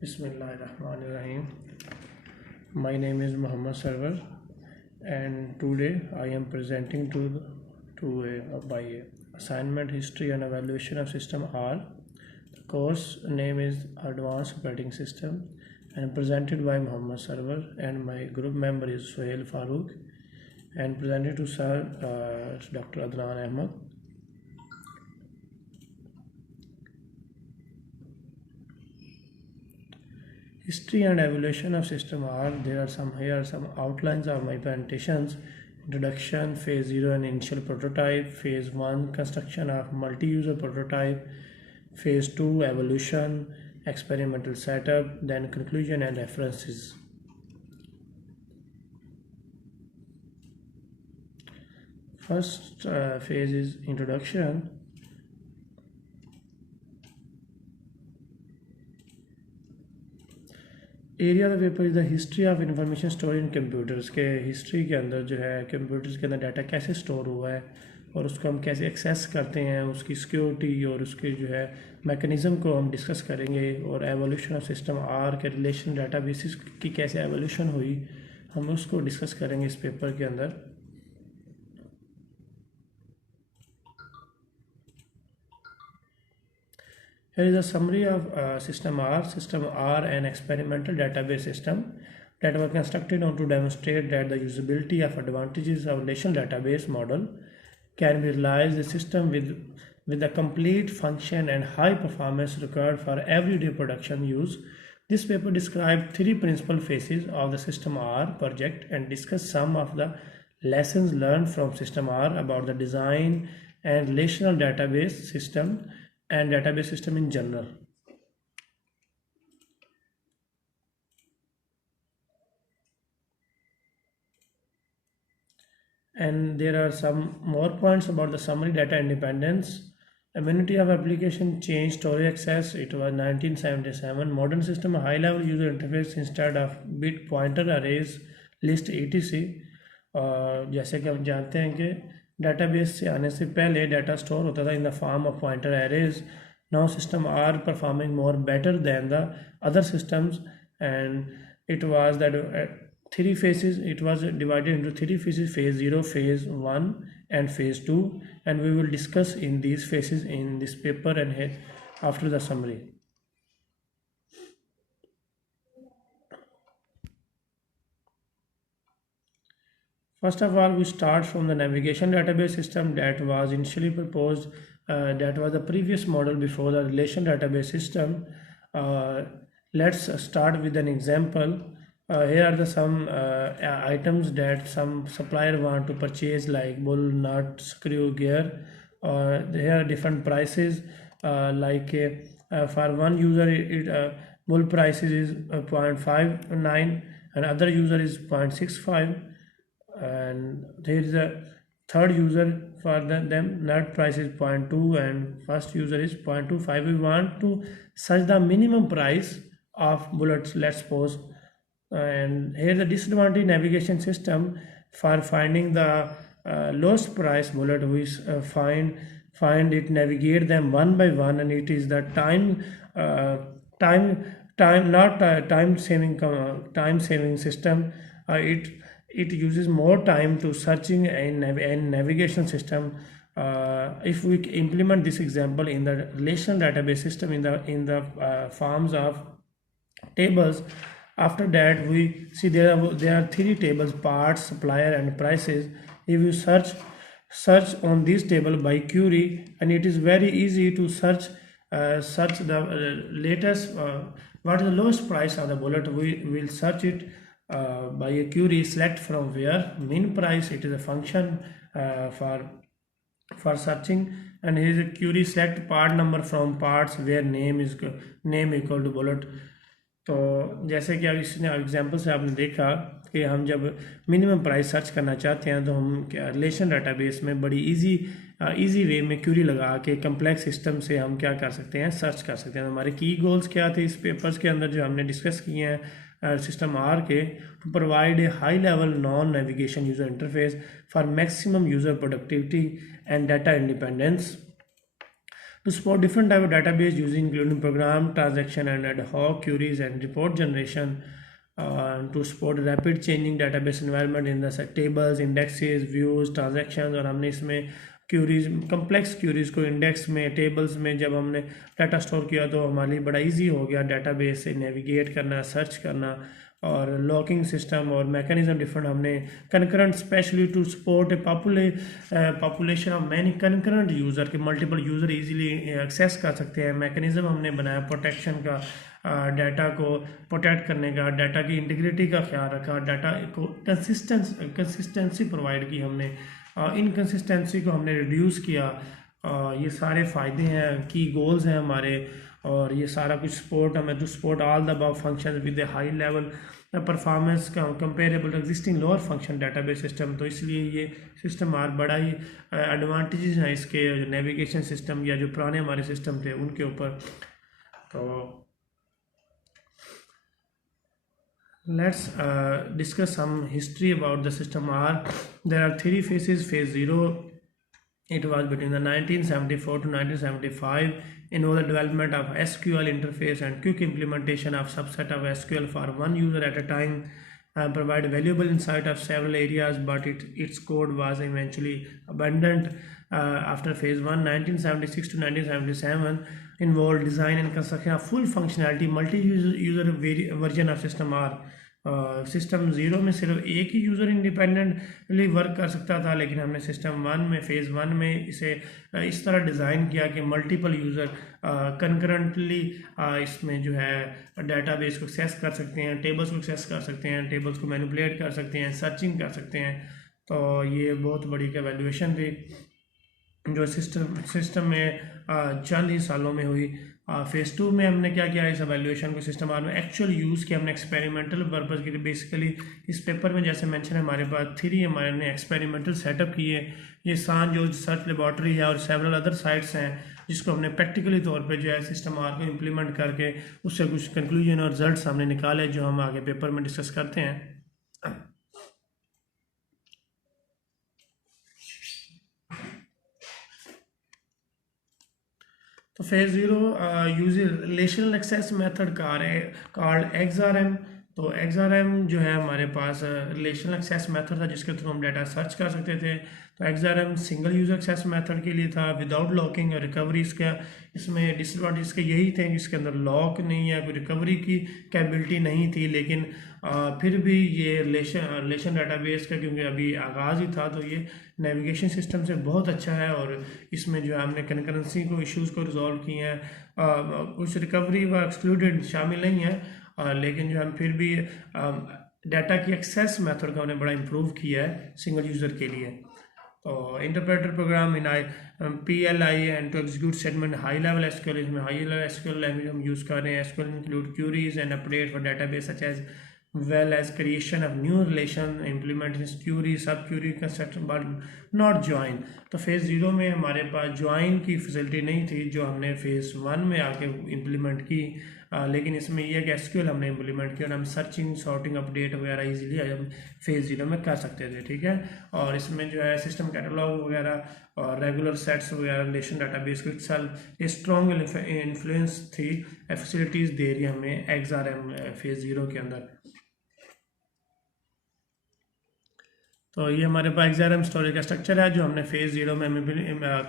Bismillahirrahmanirrahim. My name is Muhammad Sarwar, and today I am presenting by assignment history and evaluation of system R. The course name is Advanced Operating System and presented by Muhammad Sarwar, and my group member is Suhail Farooq, and presented to Sir Dr. Adnan Ahmed. History and evolution of system R. There are some outlines of my presentations. Introduction, phase 0 and initial prototype, phase 1 construction of multi-user prototype, phase 2 evolution, experimental setup, then conclusion and references. First phase is introduction. Area of the paper is the history of information store in computers के history के अंदर जो है computers के अंदर data कैसे store हुआ है और उसको हम कैसे एक्सेस करते हैं, उसकी सिक्योरिटी और उसके जो है मैकेनिज़्म को हम डिस्कस करेंगे। और एवोल्यूशन ऑफ सिस्टम आर के रिलेशन डाटा बेसिस की कैसे एवोल्यूशन हुई, हम उसको डिस्कस करेंगे इस पेपर के अंदर। Here is a summary of System R. System R, an experimental database system that was constructed to demonstrate that the usability of advantages of relational database model can be realized. The system with the complete function and high performance required for everyday production use. This paper described three principal phases of the System R project and discussed some of the lessons learned from System R about the design and relational database system and database system in general. And there are some more points about the summary. Data independence, amenity of application change, storage access. It was 1977. Modern system, high level user interface instead of bit pointer arrays, list etc. जैसे कि हम जानते हैं कि database से आने से पहले डाटा स्टोर होता था in the form of pointer arrays. Now system R performing more better than the other systems, and it was that three phases. It was divided into three phases: phase 0, phase 1 and phase 2, and we will discuss in these phases in this paper and after the summary. First of all, we start from the navigation database system that was initially proposed. That was the previous model before the relation database system. Let's start with an example. Here are some items that some supplier want to purchase, like bull, nut, screw, gear. Here are different prices. For one user, bull prices is 0.59 and other user is 0.65. And there is a third user for them, nut price is 0.2 and first user is 0.25. We want to search the minimum price of bullets, let's suppose. And here the disadvantage navigation system. For finding the lowest price bullet, we find it, navigate them one by one, and it is the time saving system. It uses more time to searching and navigation system. If we implement this example in the relational database system in the forms of tables, after that we see there are three tables: parts, supplier and prices. If you search on this table by query, and it is very easy to search the latest what is the lowest price of the bullet. We will search it by a query. Select from where, min price, it is a function for searching, and here is a query. Select part number from parts where name equal to bullet. तो जैसे कि अब इसने example से आपने देखा कि हम जब मिनिमम प्राइस सर्च करना चाहते हैं तो हम क्या रिलेशन डाटाबेस में बड़ी इजी वे में क्यूरी लगा के कम्प्लेक्स सिस्टम से हम क्या कर सकते हैं, सर्च कर सकते हैं. हमारे की गोल्स क्या थे इस पेपर्स के अंदर जो हमने डिस्कस किए हैं सिस्टम आर के, to provide a high level non navigation user interface for maximum user productivity and data independence. to support different type of database using including program, transaction and ad hoc queries and report generation, to support rapid changing database environment in the tables, indexes, views, transactions। और हमने इसमें curies, complex curies को index में, tables में जब हमने data store किया तो हमारे लिए बड़ा इजी हो गया डाटाबेस से नेविगेट करना, सर्च करना। और लॉकिंग सिस्टम और मैकेनिज्म डिफरेंट हमने concurrent, specially to support population of many concurrent user के मल्टीपल यूज़र इजीली एक्सेस कर सकते हैं। मैकेनिज्म हमने बनाया प्रोटेक्शन का, डाटा को प्रोटेक्ट करने का, डाटा की इंटीग्रिटी का ख्याल रखा, डाटा को कंसिस्टेंसी प्रोवाइड की हमने, इनकन्सिस्टेंसी को हमने रिड्यूस किया। ये सारे फ़ायदे हैं, की गोल्स हैं हमारे। और ये सारा कुछ सपोर्ट हमें to support all the above function with high level performance comparable to existing lower function database system. तो इसलिए ये सिस्टम और बड़ा ही एडवांटेजेस हैं इसके, जो नेविगेशन सिस्टम या जो पुराने हमारे सिस्टम थे उनके ऊपर। तो let's discuss some history about the system R. There are three phases. Phase 0, it was between the 1974 to 1975, involved the development of SQL interface and quick implementation of subset of SQL for one user at a time, provide valuable insight of several areas, but its code was eventually abandoned after phase 1. 1976 to 1977 involved design and construction of full functionality multi-user version of system R. System zero में सिर्फ एक ही user independently work कर सकता था, लेकिन हमने system 1 में, phase 1 में इसे इस तरह डिज़ाइन किया कि मल्टीपल यूज़र कंकरेंटली इसमें जो है डाटाबेस को एक्सेस कर सकते हैं, टेबल्स को एक्सेस कर सकते हैं, टेबल्स को मैनिपुलेट कर सकते हैं, सर्चिंग कर सकते हैं। तो ये बहुत बड़ी का वैल्यूएशन थी जो सिस्टम में चंद ही सालों में हुई। फेज़ 2 में हमने क्या किया, इस एवेल्यूएशन को सिस्टम आर में एक्चुअल यूज़ किया हमने एक्सपेरिमेंटल पर्पज़ के लिए। बेसिकली इस पेपर में जैसे मेंशन है हमारे पास 3 हमारे एक्सपेरिमेंटल सेटअप किए। ये सान जो रिसर्च लेबॉर्ट्री है और सेवरल अदर साइट्स हैं जिसको हमने प्रैक्टिकली तौर पे जो है सिस्टम आर को इम्प्लीमेंट करके उससे कुछ कंक्लूजन और रिजल्ट हमने निकाले जो हम आगे पेपर में डिस्कस करते हैं। तो phase 0 use relational access method called XRM। तो XRM जो है हमारे पास रिलेशनल एक्सेस मेथड था जिसके थ्रू हम डाटा सर्च कर सकते थे। तो XRM single user access method के लिए था विदाउट लॉकिंग और रिकवरी। इसका इसमें डिसएडवांटेज इसके यही थे कि इसके अंदर लॉक नहीं है, कोई रिकवरी की कैपेबिलिटी नहीं थी। लेकिन फिर भी ये रिलेशन डाटाबेस का क्योंकि अभी आगाज़ ही था तो ये नेविगेशन सिस्टम से बहुत अच्छा है। और इसमें जो है हमने कंकरेंसी को इश्यूज़ को रिजॉल्व किए हैं, कुछ रिकवरी व एक्सक्लूडेड शामिल नहीं है, लेकिन जो हम फिर भी डाटा की एक्सेस मेथड का हमने बड़ा इम्प्रूव किया है सिंगल यूज़र के लिए। तो interpreter program in PLI and to execute statement high level SQL, इसमें हाई लेवल SQL लैंग्वेज हम यूज़ कर रहे हैं। SQL include queries and update for database such as well as creation of new relation, implementing query, sub query construction but not join। तो phase 0 में हमारे पास join की facility नहीं थी जो हमने फेज़ 1 में आके इम्प्लीमेंट की। लेकिन इसमें यह है कि SQL हमने इम्प्लीमेंट किया और हम सर्चिंग, सॉर्टिंग, अपडेट वगैरह इजीली हम फेज़ 0 में कर सकते थे। ठीक है। और इसमें जो है सिस्टम कैटलॉग वगैरह और रेगुलर सेट्स वगैरह रिलेशन डाटाबेस को इट्सेल्फ स्ट्रॉन्ग इन्फ्लुएंस थी, फैसिलिटीज़ दे रही हमें XRM फेज़ 0 के अंदर। तो ये हमारे पास XRM स्टोरेज का स्ट्रक्चर है जो हमने फेज़ 0 में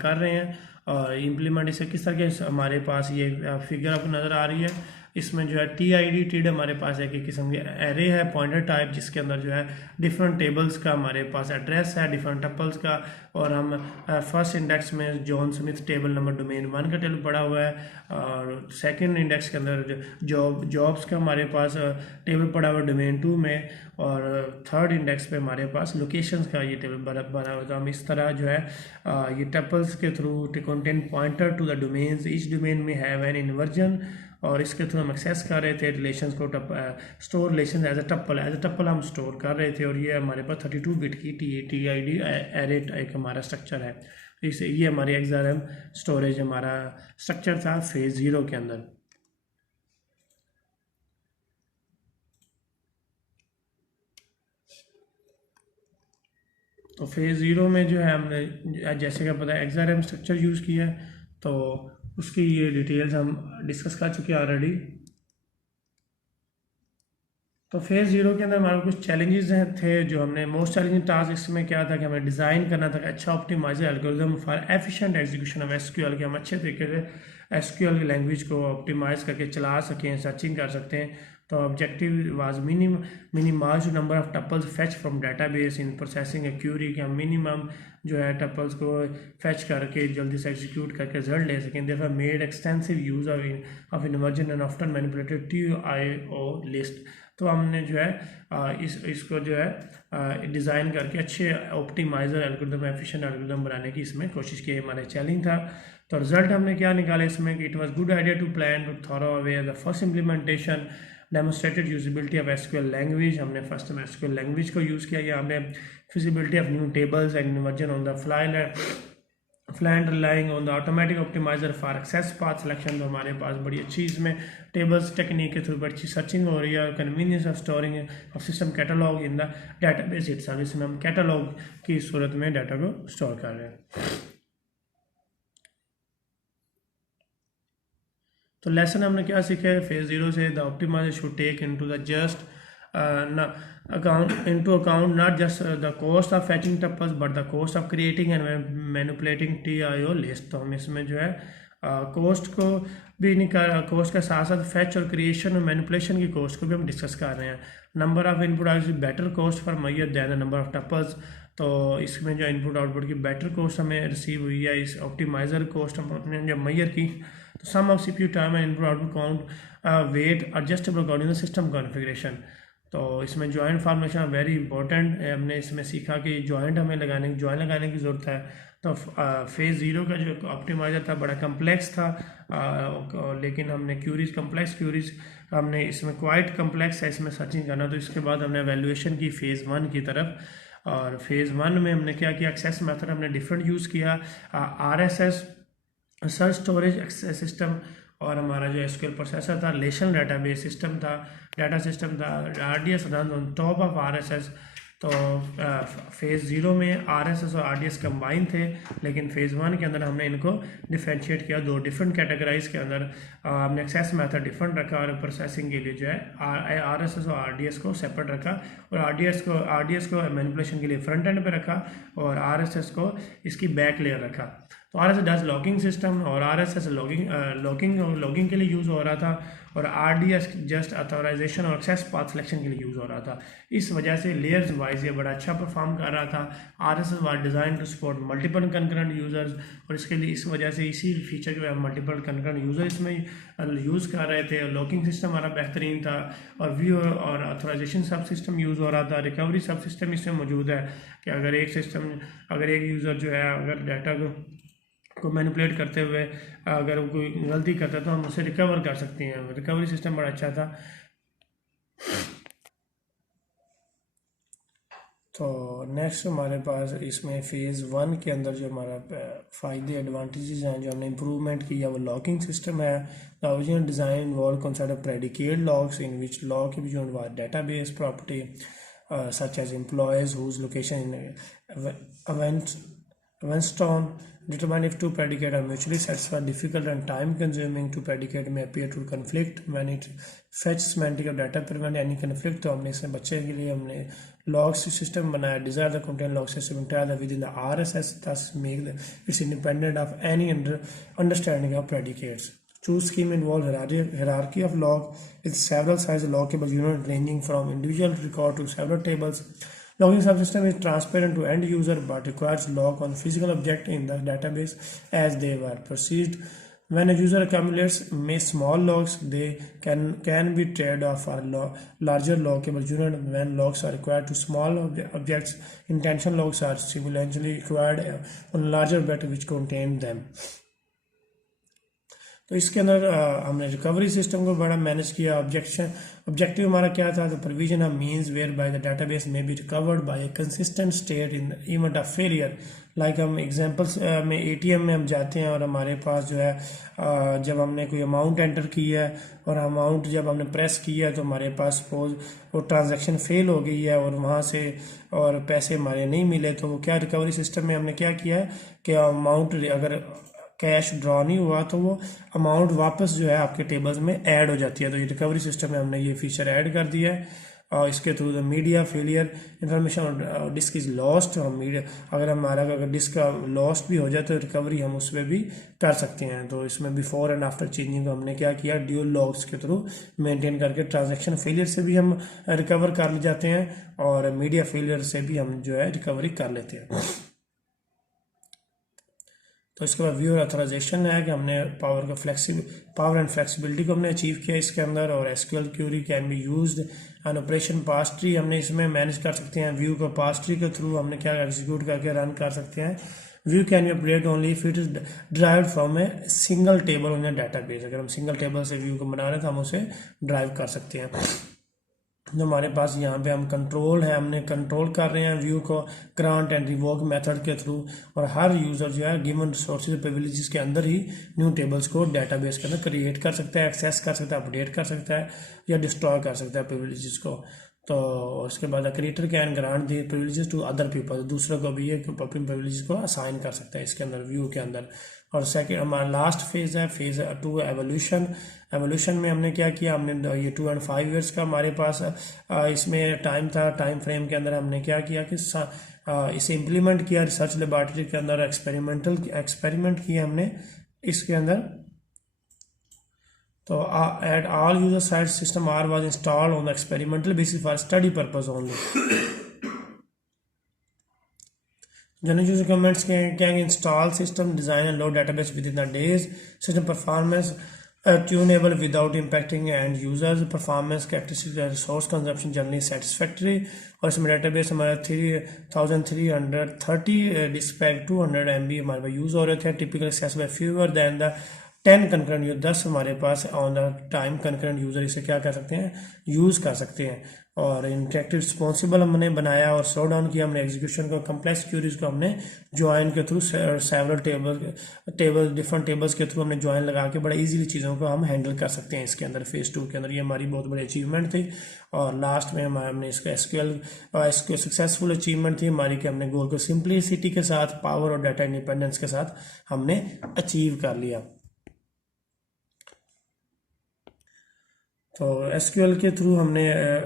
कर रहे हैं। और इम्प्लीमेंट इसे किस तरह के हमारे पास ये फिगर आपको नज़र आ रही है। इसमें जो है TID हमारे पास एक किस्म की एरे है, पॉइंटर टाइप, जिसके अंदर जो है डिफरेंट टेबल्स का हमारे पास एड्रेस है, डिफरेंट टपल्स का। और हम फर्स्ट इंडेक्स में John Smith table number domain 1 का टेबल पड़ा हुआ है और सेकंड इंडेक्स के अंदर जॉब्स का हमारे पास टेबल पड़ा हुआ है डोमेन 2 में। और थर्ड इंडेक्स पे हमारे पास लोकेशंस का ये टेबल बना हुआ है। तो हम इस तरह जो है ये टपल्स के through content pointer to the domains, each domain में हैव एन इन्वर्जन, और इसके थ्रू हम एक्सेस कर रहे थे रिलेशंस को, स्टोर रिलेशन एज अ टप्पल हम स्टोर कर रहे थे। और ये हमारे पास 32 बिट की TID एरे एक हमारा स्ट्रक्चर है। इसे ये हमारी XRM स्टोरेज हमारा स्ट्रक्चर था फेज़ 0 के अंदर। तो फेज़ 0 में जो है हमने जैसे कि पता है XRM स्ट्रक्चर यूज़ किया है। तो उसकी ये डिटेल्स हम डिस्कस कर चुके हैं ऑलरेडी। तो फेज़ ज़ीरो के अंदर हमारे कुछ चैलेंजेस थे जो हमने मोस्ट चैलेंजिंग टास्क इसमें क्या था कि हमें डिज़ाइन करना था कि अच्छा optimizer algorithm for efficient execution of SQL के हम अच्छे तरीके से एसक्यूएल की लैंग्वेज को ऑप्टिमाइज़ करके चला सकें, सर्चिंग कर सकते हैं। तो objective was minimize number of tuples fetch from database in processing a query कि हम मिनिमम जो है टपल्स को फेच करके जल्दी से एग्जीक्यूट करके रिजल्ट ले सकें। Therefore made extensive use of immersion and often manipulated TIO list. तो हमने जो है इसको जो है डिज़ाइन करके अच्छे ऑप्टिमाइजर एल्गोरिथम एफिशिएंट एल्गोरिथम बनाने की इसमें कोशिश की, हमारा चैलेंज था। तो रिजल्ट हमने क्या निकाला इसमें कि it was good idea to plan to throw away the first implementation demonstrated usability of SQL language. हमने फर्स्ट में एसक्यूएल लैंग्वेज को यूज़ किया, यहाँ पे feasibility of new tables and immersion on the fly and relying on the automatic optimizer for access path selection. तो हमारे पास बड़ी अच्छी इसमें टेबल्स टेक्निक के थ्रू बड़ी अच्छी सर्चिंग हो रही है और convenience of storing of system catalogue in the database itself. इसमें हम कैटलॉग की सूरत में डाटा को स्टोर कर रहे हैं। तो लेसन हमने क्या सीखा है फेज ज़ीरो से, the optimizer should take into the just account not just the cost of fetching tuples but the cost of creating and manipulating TIO list। तो हम इसमें जो है कोस्ट को भी निकाल, कोस्ट के साथ साथ फैच और क्रिएशन और मैनिपुलेशन की कोस्ट को भी हम डिस्कस कर रहे हैं। Number of input output better cost for mayor than the number of tuples. तो इसमें जो इनपुट आउटपुट की बेटर कोस्ट हमें रिसीव हुई है, इस ऑप्टिमाइजर कोस्ट हम अपने जब मैयर की। तो sum of CPU time and input output count weight adjustable according to system configuration. तो इसमें जॉइंट फार्मेशन वेरी इंपॉर्टेंट है। हमने इसमें सीखा कि जॉइंट जॉइंट लगाने की ज़रूरत है। तो फेज़ ज़ीरो का जो ऑप्टिमाइजर था बड़ा कम्प्लेक्स था, लेकिन हमने कम्प्लेक्स क्यूरीज हमने इसमें क्वाइट कम्प्लेक्स है इसमें सर्चिंग करना। तो इसके बाद हमने एवेल्यूएशन की फ़ेज़ वन की तरफ, और फेज़ वन में हमने क्या किया, एक्सेस मेथड हमने डिफरेंट यूज़ किया, RSS search storage access system, और हमारा जो एसक्यूएल प्रोसेसर था, रिलेशनल डेटाबेस सिस्टम था, डाटा सिस्टम था, RDS run on top of RSS। तो फेज़ ज़ीरो में RSS और RDS कंबाइन थे, लेकिन फेज़ वन के अंदर हमने इनको डिफ्रेंशिएट किया, दो डिफरेंट कैटेगराइज के अंदर हमने एक्सेस मेथड डिफरेंट रखा और प्रोसेसिंग के लिए जो है RSS और RDS को सेपरेट रखा, और RDS को मैनिपुलेशन के लिए फ्रंट एंड पे रखा और RSS को इसकी बैक लेयर रखा। तो RSS डज लॉगिंग सिस्टम और RSS लॉगिंग के लिए यूज़ हो रहा था, और RDS जस्ट अथोराइजेशन और एक्सेस पाथ सिलेक्शन के लिए यूज़ हो रहा था। इस वजह से लेयर्स वाइज ये बड़ा अच्छा परफॉर्म कर रहा था। RSS was design to support multiple concurrent users, और इसके लिए इस वजह से इसी फीचर जो है मल्टीपल कंकरेंट यूज़र इसमें यूज़ कर रहे थे। लॉकिंग सिस्टम हमारा बेहतरीन था, और व्यू और अथोराइजेशन सब सिस्टम यूज़ हो रहा था। रिकवरी सब सिस्टम इसमें मौजूद है कि अगर एक यूज़र जो है अगर डाटा को मैनिपुलेट करते हुए अगर कोई गलती करता है तो हम उसे रिकवर कर सकते हैं। रिकवरी सिस्टम बड़ा अच्छा था। तो नेक्स्ट हमारे पास इसमें फेज़ वन के अंदर जो हमारा फ़ायदे एडवांटेजेस हैं जो हमने इम्प्रूवमेंट किया, वो लॉकिंग सिस्टम है। The original design involve concept of predicate locks in which lock की जो database property such as employees whose location in Evanston determine if two predicates are mutually satisfied. Difficult and time-consuming to predicate may appear to conflict when it fetch semantic of data prevent any conflict। तो हमने इसमें बच्चे के लिए हमने log system बनाया, desire the content log system entirely within the RSS, thus make it's independent of any understanding of predicates। Choose scheme involves hierarchy of log with several size lockable unit ranging from individual record to several tables। Logging subsystem is transparent to end user but requires log on physical object in the database as they were processed। When a user accumulates small logs, they can be traded off for larger loggable unit. When logs are required to small objects, intention logs are simultaneously required on larger object which contain them। तो इसके अंदर हमने recovery system को बड़ा manage किया। Objective हमारा क्या था, the provision of means whereby the database में be recovered by a consistent state in the event of failure. Like हम एग्जांपल्स में ATM में हम जाते हैं और हमारे पास जो है जब हमने कोई अमाउंट एंटर की है और अमाउंट जब हमने प्रेस किया है तो हमारे पास सपोज वो ट्रांजैक्शन फेल हो गई है और वहाँ से और पैसे हमारे नहीं मिले, तो वो क्या रिकवरी सिस्टम में हमने क्या किया है कि अमाउंट अगर कैश ड्रॉ नहीं हुआ तो वो अमाउंट वापस जो है आपके टेबल्स में ऐड हो जाती है। तो ये रिकवरी सिस्टम में हमने ये फीचर ऐड कर दिया है। और इसके through the media failure information disk is lost, हम मीडिया अगर हमारा अगर डिस्क लॉस्ट भी हो जाए तो रिकवरी हम उसमें भी कर सकते हैं। तो इसमें बिफोर एंड आफ्टर चेंजिंग को हमने क्या किया, ड्यूल लॉग्स के थ्रू मेंटेन करके ट्रांजैक्शन फेलियर से भी हम रिकवर कर ले जाते हैं और मीडिया फेलियर से भी हम जो है रिकवरी कर लेते हैं। तो इसके बाद व्यू ऑथराइजेशन है कि हमने पावर एंड फ्लेक्सिबिलिटी को हमने अचीव किया इसके अंदर। और SQL query can be used and operation pass tree हमने इसमें मैनेज कर सकते हैं। व्यू को पास ट्री के थ्रू हमने क्या एग्जीक्यूट करके रन कर सकते हैं। View can be update only if it is drive from a single table on A database. अगर हम सिंगल टेबल से व्यू को बना रहे हैं तो हम उसे ड्राइव कर सकते हैं। जो हमारे पास यहाँ पे हम कंट्रोल है, हमने कंट्रोल कर रहे हैं व्यू को ग्रांट एंड रिवोक मेथड के थ्रू। और हर यूज़र जो है गिवन रिसोर्सेज प्रिविलेजेस के अंदर ही न्यू टेबल्स को डेटाबेस के अंदर क्रिएट कर सकता है, एक्सेस कर सकता है, अपडेट कर सकता है या डिस्ट्रॉय कर सकता है प्रिविलेजेस को। तो उसके बाद creator can grant the privileges to other people, दूसरों को भी ये अपने प्रिविलेजेस को असाइन कर सकता है इसके अंदर व्यू के अंदर। और सेकंड हमारा लास्ट फेज है फेज 2 एवोल्यूशन। एवोल्यूशन में हमने क्या किया, हमने ये 2 and 5 years का हमारे पास इसमें टाइम था। टाइम फ्रेम के अंदर हमने क्या किया कि इसे इम्प्लीमेंट किया रिसर्च लेबॉर्ट्री के अंदर, एक्सपेरिमेंट किया हमने इसके अंदर। तो at all user side system R was installed on the experimental basis for study purpose only. General user comments can install system design and load database within the days. System performance tunable without impacting end users. Performance characteristics and resource consumption generally satisfactory. और इसमें database हमारा 3330 disc pack 200 MB हमारे पास use हो रहे थे। Typical access by fewer than the 10 concurrent user, 10 हमारे पास on the time concurrent user इसे क्या कर सकते हैं, यूज़ कर सकते हैं। और इंटरेक्टिव रिस्पॉन्सिबल हमने बनाया और स्लो डाउन किया हमने एग्जीक्यूशन को। कम्प्लेक्स क्यूरीज को हमने ज्वाइन के थ्रू सेवरल डिफरेंट टेबल्स के थ्रू हमने ज्वाइन लगा के बड़ा इजीली चीज़ों को हम हैंडल कर सकते हैं इसके अंदर फेज 2 के अंदर। ये हमारी बहुत बड़ी अचीवमेंट थी। और लास्ट में हमने इसको एसक्यूएल सक्सेसफुल अचीवमेंट थी हमारी कि हमने गोल को सिंप्लिसिटी के साथ, पावर और डाटा इंडिपेंडेंस के साथ हमने अचीव कर लिया। तो एसक्यूएल के थ्रू हमने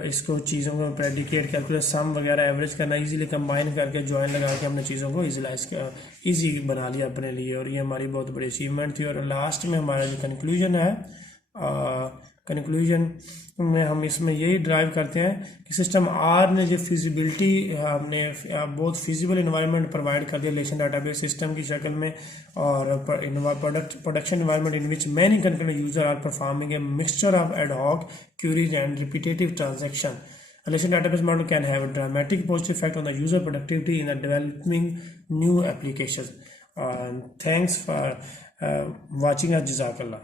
इसको चीज़ों को प्रेडिकेट कैलकुलेट सम वगैरह एवरेज करना इजीली कंबाइन करके ज्वाइन लगा के हमने चीज़ों को ईजी बना लिया अपने लिए। और ये हमारी बहुत बड़ी अचीवमेंट थी। और लास्ट में हमारा जो कंक्लूजन है, कंक्लूजन में हम इसमें यही ड्राइव करते हैं कि सिस्टम आर ने जो फिजिबिलिटी हमने बहुत फिजिबल इन्वायरमेंट प्रोवाइड कर दिया रिलेशन डाटाबेस सिस्टम की शक्ल में। और production environment in which many concurrent user are performing a mixture of ad hoc queries and repetitive transaction. Relation database model can have a dramatic positive effect on the user productivity in the developing new applications. Thanks for watching us. Jazakallah.